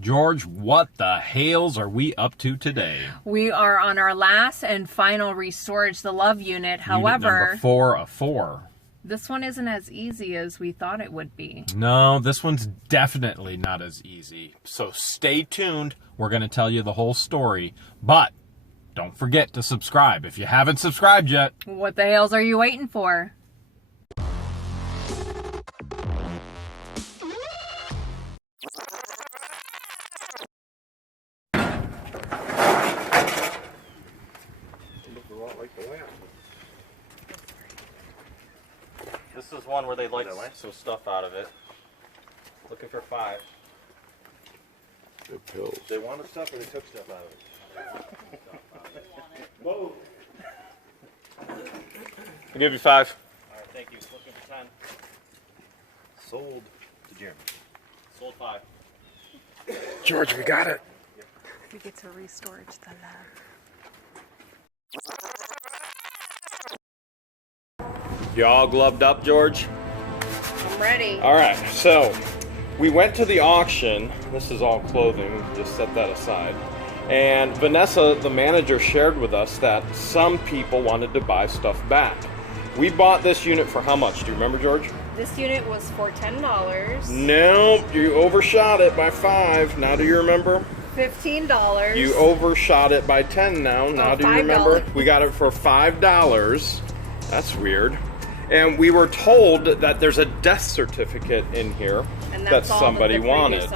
George, what the Hales are we up to today? We are on our last and final reStorageTheLove unit. However, unit number 4 of 4. This one isn't as easy as we thought it would be. No, this one's definitely not as easy. So stay tuned. We're going to tell you the whole story. But don't forget to subscribe if you haven't subscribed yet. What the Hales are you waiting for? This is one where they like some stuff out of it. Looking for 5. Good pills. They wanted stuff or they took stuff out of it? Whoa! I'll give you 5. Alright, thank you. Looking for 10. Sold to Jeremy. Sold 5. George, we got it. We get to reStorageTheLove. You all gloved up, George? I'm ready. Alright, so we went to the auction. This is all clothing, just set that aside. And Vanessa, the manager, shared with us that some people wanted to buy stuff back. We bought this unit for how much? Do you remember, George? This unit was for $10. No, you overshot it by 5. Now do you remember? $15. You overshot it by 10 now. Now do you remember? We got it for $5. That's weird. And we were told that there's a death certificate in here that somebody wanted.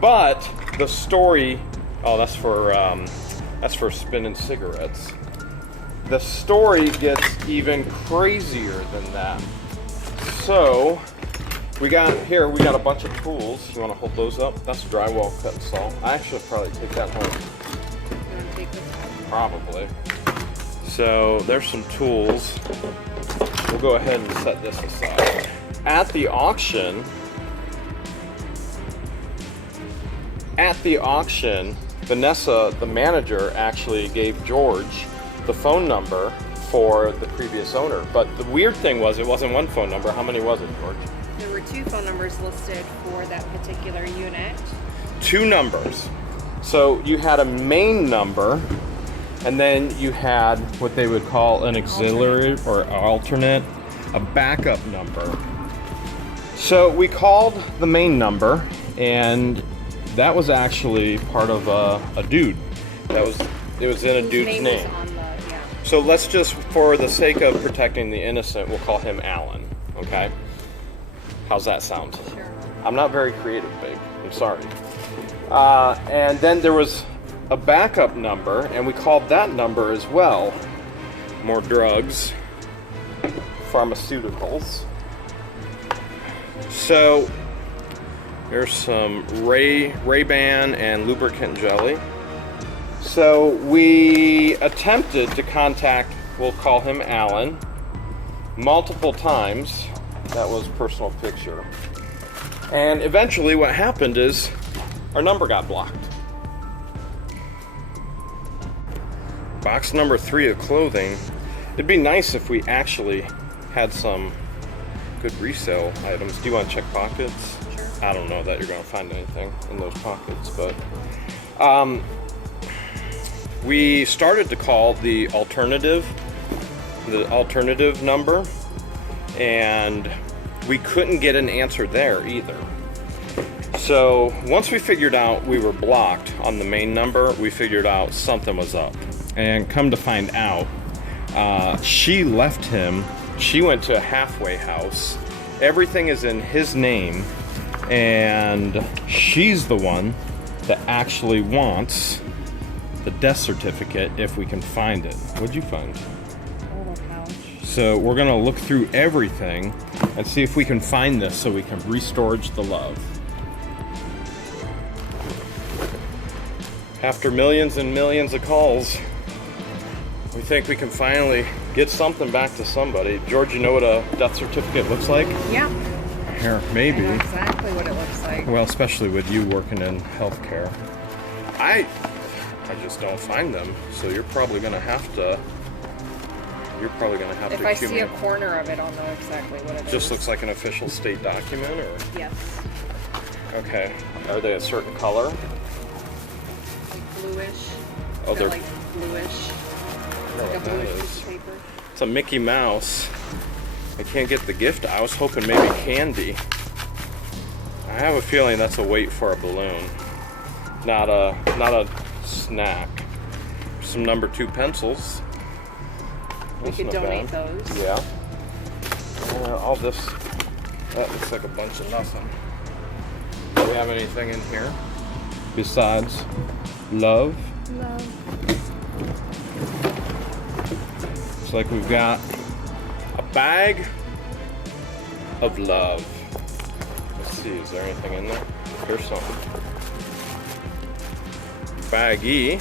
But the story, oh, that's for spinning cigarettes. The story gets even crazier than that. So we got a bunch of tools. You want to hold those up? That's drywall cut and saw. I actually probably take that home. You want to take this one? Probably. So there's some tools. We'll go ahead and set this aside. At the auction, Vanessa, the manager, actually gave George the phone number for the previous owner. But the weird thing was, it wasn't one phone number. How many was it, George? There were 2 phone numbers listed for that particular unit. 2 numbers. So you had a main number, and then you had what they would call an auxiliary or alternate, a backup number. So we called the main number, and that was actually part of a dude. It was in a dude's name. So let's just, for the sake of protecting the innocent, we'll call him Alan. Okay? How's that sound? Sure. I'm not very creative, babe. I'm sorry. And then there was a backup number, and we called that number as well. More drugs, pharmaceuticals. So there's some Ray-Ban and lubricant jelly. So we attempted to contact, we'll call him Alan, multiple times. That was personal picture. And eventually what happened is our number got blocked. Box number 3 of clothing. It'd be nice if we actually had some good resale items. Do you want to check pockets? Sure. I don't know that you're going to find anything in those pockets, but we started to call the alternative number, and we couldn't get an answer there either. So once we figured out we were blocked on the main number, we figured out something was up. And come to find out, she left him. She went to a halfway house. Everything is in his name, and she's the one that actually wants the death certificate if we can find it. What'd you find? Oh, couch. So we're gonna look through everything and see if we can find this so we can reStorageTheLove. After millions and millions of calls, we think we can finally get something back to somebody. George, you know what a death certificate looks like? Yeah. Here, maybe. I know exactly what it looks like. Well, especially with you working in healthcare. I just don't find them, so you're probably gonna have to. If I see a corner of it, I'll know exactly what it is. Just looks like an official state document, or? Yes. Okay. Are they a certain color? Like bluish. Oh, they're like bluish. Oh, Like a that bluish is. piece of paper. It's a Mickey Mouse. I can't get the gift. I was hoping maybe candy. I have a feeling that's a weight for a balloon, not a snack. Some number 2 pencils. We could donate those. Yeah. All this. That looks like a bunch of nothing. Do we have anything in here besides love? Love. Looks like we've got a bag of love. Let's see, is there anything in there? There's something. Baggy.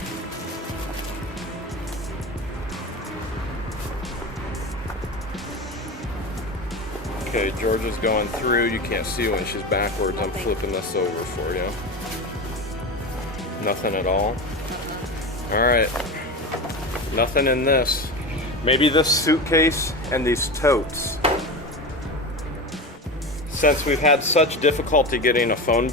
Okay, Georgia's going through. You can't see when she's backwards. I'm flipping this over for you. Nothing at all. All right. Nothing in this. Maybe this suitcase and these totes. Since we've had such difficulty getting a phone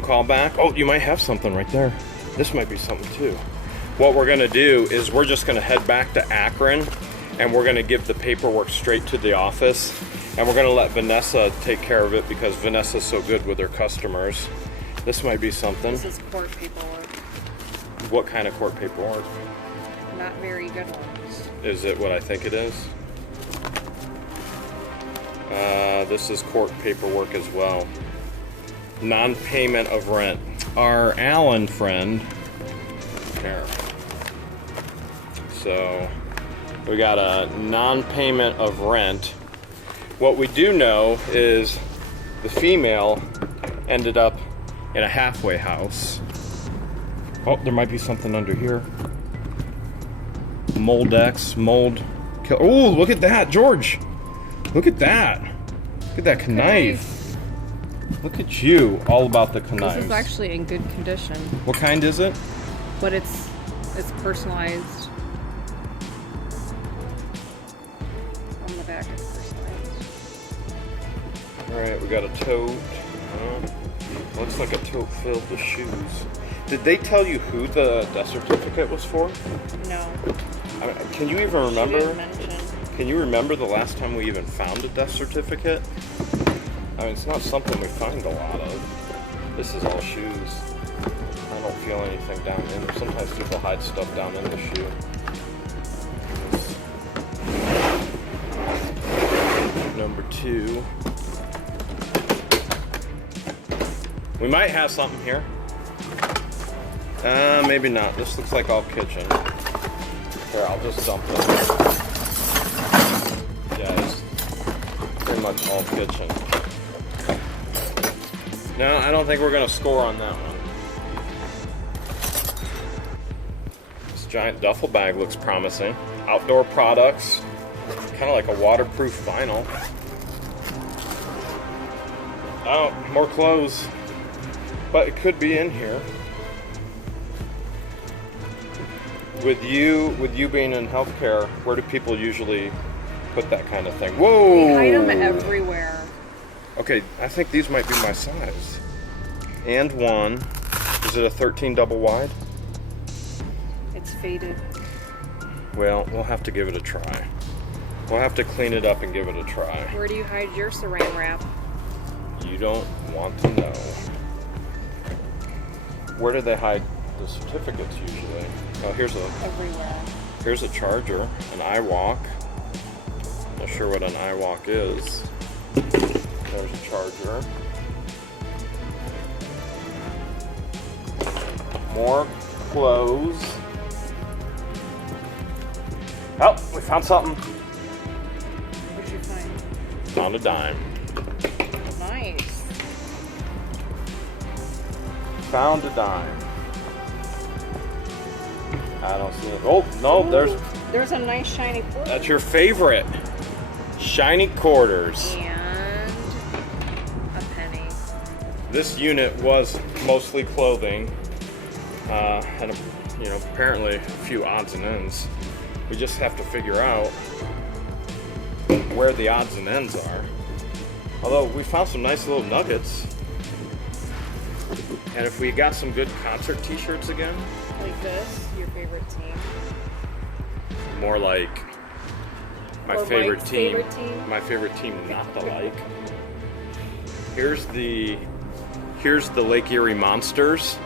call back. Oh, you might have something right there. This might be something too. What we're gonna do is we're just gonna head back to Akron and we're gonna give the paperwork straight to the office and we're gonna let Vanessa take care of it because Vanessa's so good with her customers. This might be something. This is court paperwork. What kind of court paperwork? Not very good ones. Is it what I think it is? This is court paperwork as well. Non-payment of rent. Our Allen friend. There. So we got a non-payment of rent. What we do know is the female ended up in a halfway house. Oh, there might be something under here. Moldex, mold kill. Oh, look at that, George. Look at that. Look at that knife. Look at you, all about the knives. This is actually in good condition. What kind is it? But it's personalized. On the back it's personalized. Alright, we got a tote. Looks like a tote filled with shoes. Did they tell you who the death certificate was for? No. Can you even remember? She didn't mention. Can you remember the last time we even found a death certificate? I mean, it's not something we find a lot of. This is all shoes. I don't feel anything down in there. Sometimes people hide stuff down in the shoe. Number 2. We might have something here. Maybe not. This looks like all kitchen. Here, I'll just dump it. Yeah, it's pretty much all kitchen. No, I don't think we're gonna score on that one. This giant duffel bag looks promising. Outdoor products, kind of like a waterproof vinyl. Oh, more clothes, but it could be in here. With you being in healthcare, where do people usually put that kind of thing? Whoa! We hide them everywhere. Okay, I think these might be my size. And one. Is it a 13 double wide? It's faded. Well, we'll have to give it a try. We'll have to clean it up and give it a try. Where do you hide your saran wrap? You don't want to know. Where do they hide the certificates usually? Oh, Everywhere. here's a charger, an iWalk. Not sure what an iWalk is. There's a charger. More clothes. Oh, we found something. What'd you find? Found a dime. Nice. Found a dime. I don't see it. Oh, no, Ooh, there's a nice shiny quarter. that's your favorite. Shiny quarters. And a penny. This unit was mostly clothing, and apparently a few odds and ends. We just have to figure out where the odds and ends are. Although we found some nice little nuggets. And if we got some good concert t-shirts again. Like this, your favorite team. More like my Or favorite Mike's team. favorite team. My favorite team, not the like. Here's the Lake Erie Monsters.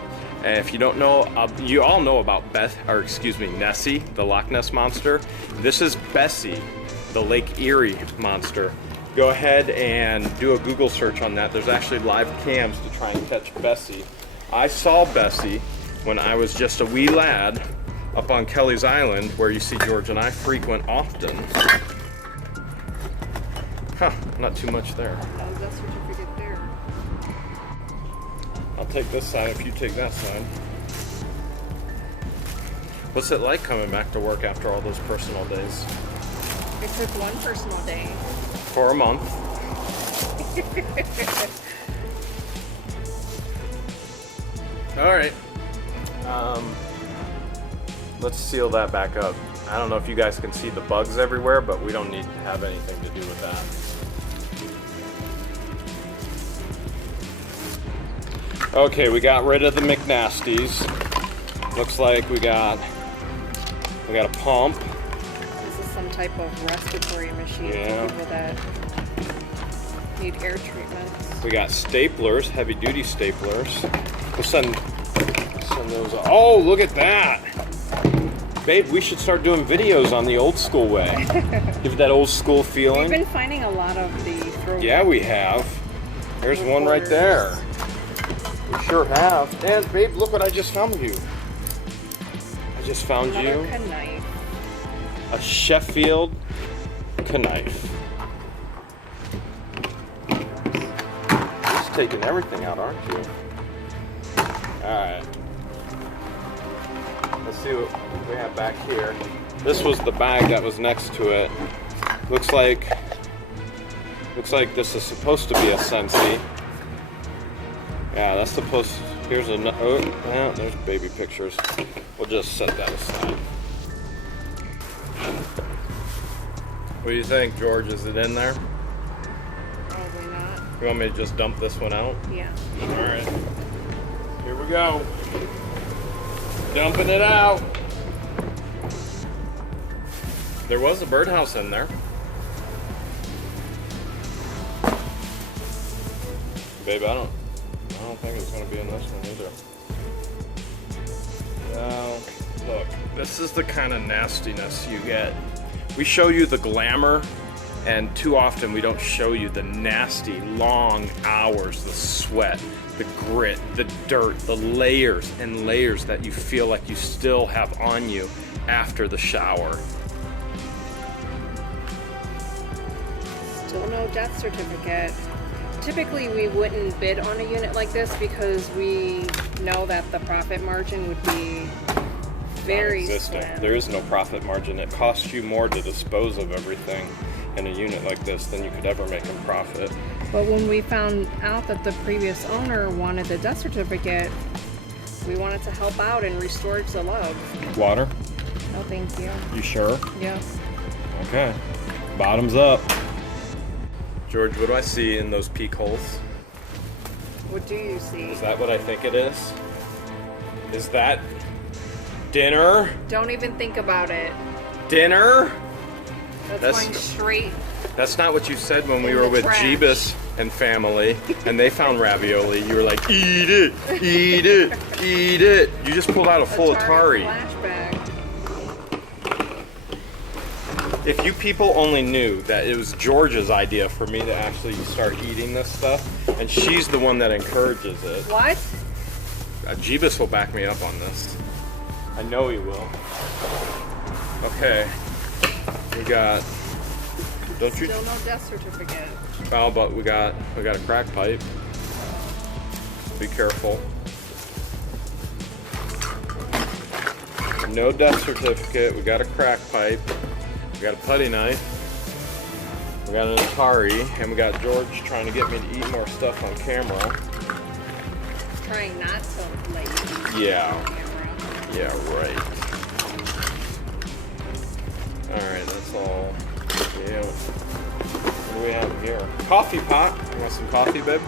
And if you don't know, you all know about Nessie, the Loch Ness Monster. This is Bessie, the Lake Erie Monster. Go ahead and do a Google search on that. There's actually live cams to try and catch Bessie. I saw Bessie when I was just a wee lad up on Kelly's Island, where you see George and I frequent often. Huh, not too much there. Oh, that's certificate there. I'll take this side if you take that side. What's it like coming back to work after all those personal days? It took one personal day. For a month. All right. Let's seal that back up. I don't know if you guys can see the bugs everywhere, but we don't need to have anything to do with that. Okay, we got rid of the McNasties. Looks like we got a pump. This is some type of respiratory machine Yeah. for people that need air treatments. We got staplers, heavy duty staplers. We'll send those. Oh, look at that. Babe, we should start doing videos on the old school way. Give it that old school feeling. We've been finding a lot of the throwback. Yeah, we have. There's one right there. We sure have. And babe, look what I just found you. I just found Another you knife. a Sheffield knife. You're just taking everything out, aren't you? Alright. Let's see what we have back here. This was the bag that was next to it. Looks like this is supposed to be a Sensi. Yeah, that's supposed. Here's a. Oh, yeah, there's baby pictures. We'll just set that aside. What do you think, George? Is it in there? Probably not. You want me to just dump this one out? Yeah. All right. Here we go. Dumping it out. There was a birdhouse in there. Babe, I don't think it's gonna be in this one either. No, look, this is the kind of nastiness you get. We show you the glamour, and too often we don't show you the nasty, long hours, the sweat, the grit, the dirt, the layers and layers that you feel like you still have on you after the shower. Still no death certificate. Typically we wouldn't bid on a unit like this because we know that the profit margin would be very Non-existent. slim. There is no profit margin. It costs you more to dispose of everything in a unit like this than you could ever make in profit. But when we found out that the previous owner wanted the death certificate, we wanted to help out and reStorageTheLove. Water? No, thank you. You sure? Yeah. Okay. Bottoms up. George, what do I see in those peak holes? What do you see? Is that what I think it is? Is that dinner? Don't even think about it. Dinner? That's going straight. That's not what you said when we In were the with trash. Jeebus and family, and they found ravioli. You were like, eat it, eat it, eat it. You just pulled out a full Atari. Flashback. If you people only knew that it was George's idea for me to actually start eating this stuff, and she's the one that encourages it. What? Jeebus will back me up on this. I know he will. Okay. We got. Don't you? Still no death certificate. Well, but we got a crack pipe. Be careful. No death certificate. We got a crack pipe. We got a putty knife. We got an Atari, and we got George trying to get me to eat more stuff on camera. Trying not to let you eat Yeah. on camera. Yeah, right. Alright, that's all. Yeah. What do we have here? Coffee pot. You want some coffee, babe?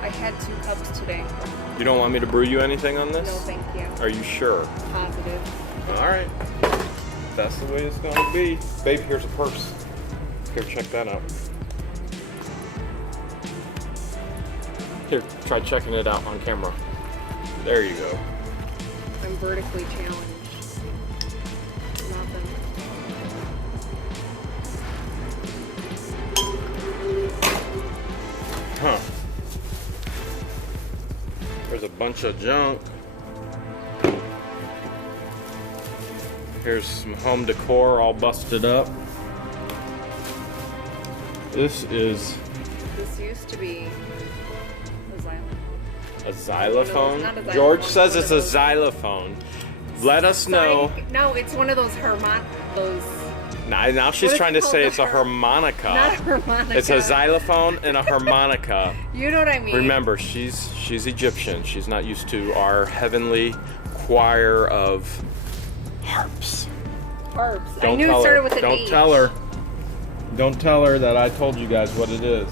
I had 2 cups today. You don't want me to brew you anything on this? No, thank you. Are you sure? Positive. Alright. That's the way it's gonna be. Babe, here's a purse. Here, check that out. Here, try checking it out on camera. There you go. I'm vertically challenged. Nothing. Huh. There's a bunch of junk. Here's some home decor all busted up. This is This used to be a xylophone. No, it's not a xylophone. George It's says one it's of a those- xylophone. Let us know. No, it's one of those those. Now she's What is trying it to say called? it's a harmonica. Not a harmonica. It's a xylophone and a harmonica. You know what I mean? Remember, she's Egyptian. She's not used to our heavenly choir of harps. Harps. I Don't knew tell it started her. with an Don't H. tell her. Don't tell her that I told you guys what it is.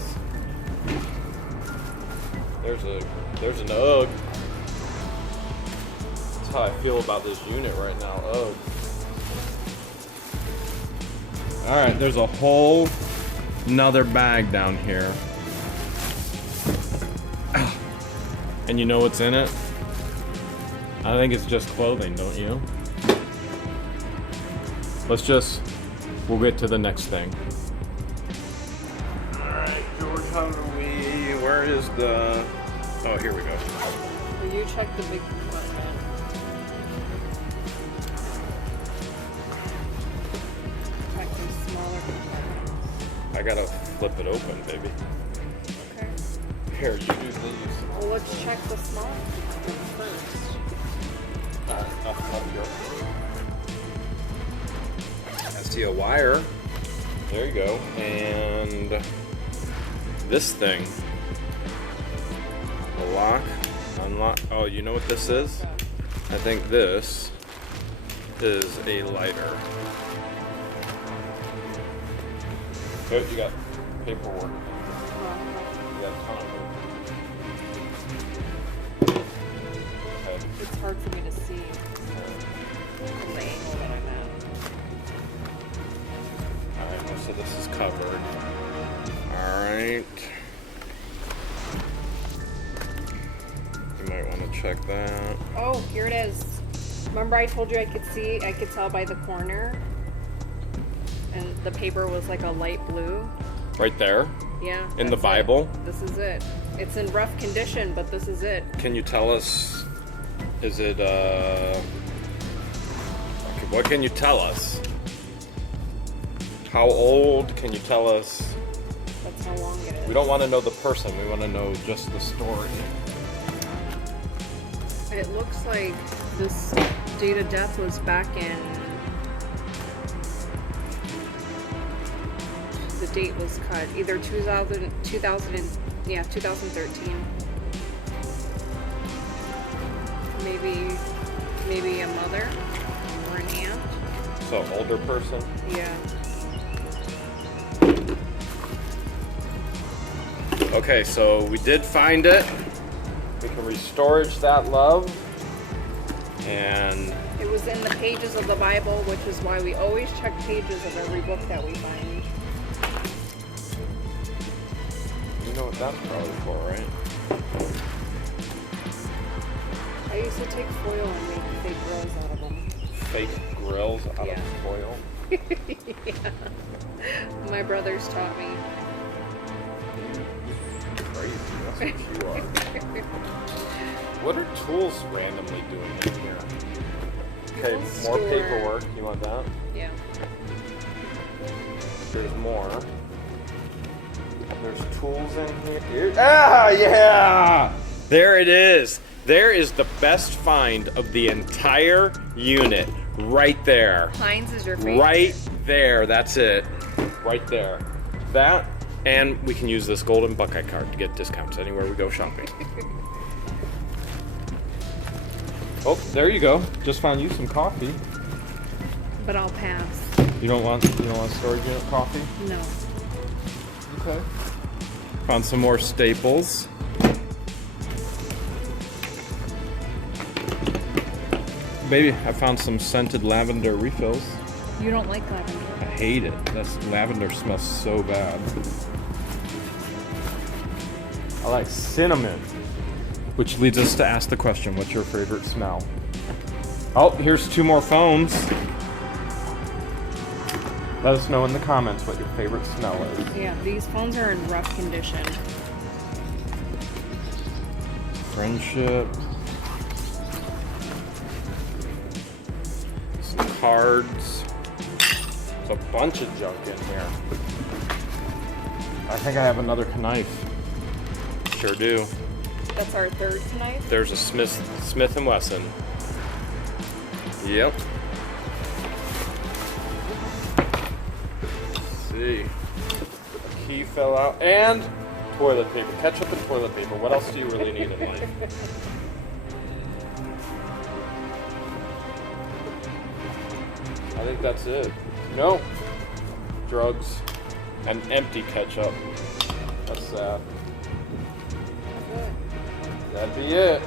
There's an UGG. That's how I feel about this unit right now. UGG. All right, there's a whole another bag down here. And you know what's in it? I think it's just clothing, don't you? We'll get to the next thing. Alright, George, where is the... Oh, here we go. Will you check the big compartment? Check the smaller compartments. I gotta flip it open, baby. Okay. Here, you do these. Well, let's check the smaller compartment first. I'll help you. I see a wire. There you go. And this thing. A lock. Unlock. Oh, you know what this is? I think this is a lighter. Oh, you got paperwork. You got a ton of it. Okay. It's hard for me to see from the angle that I'm at. Alright, so this is covered. Alright. You might want to check that. Oh, here it is. Remember I told you I could tell by the corner? And the paper was like a light blue? Right there? Yeah. In the that's Bible? it. This is it. It's in rough condition, but this is it. Can you tell us, is it, okay, what can you tell us? How old? Can you tell us? That's how long it is. We don't want to know the person, we want to know just the story. It looks like this date of death was back in... The date was cut. Either 2013. Maybe a mother or an aunt. So, older person? Yeah. Okay, so we did find it. We can restorage that love. And It was in the pages of the Bible, which is why we always check pages of every book that we find. you know what that's probably for, right? I used to take foil and make fake grills out of them. Fake grills out Yeah. of foil. Yeah. My brothers taught me. Crazy, that's what you are. What are tools randomly doing in here? Okay, People more store- paperwork. You want that? Yeah. There's more. There's tools in here. Ah, yeah! There it is. There is the best find of the entire unit. Right there. Heinz is your favorite. Right there. That's it. Right there. That, and we can use this golden Buckeye card to get discounts anywhere we go shopping. Oh, there you go. Just found you some coffee. But I'll pass. You don't want storage unit coffee? No. Okay. Found some more staples. Baby, I found some scented lavender refills. You don't like lavender. I hate it. That's lavender smells so bad. I like cinnamon. Which leads us to ask the question, what's your favorite smell? Oh, here's 2 more phones. Let us know in the comments what your favorite smell is. Yeah, these phones are in rough condition. Friendship. Some cards. There's a bunch of junk in here. I think I have another knife. Sure do. That's our 3rd knife. There's a Smith & Wesson. Yep. Let's see. A key fell out. And toilet paper. Ketchup and toilet paper. What else do you really need in life? I think that's it. No. Drugs. And empty ketchup. That's sad. That'd be it.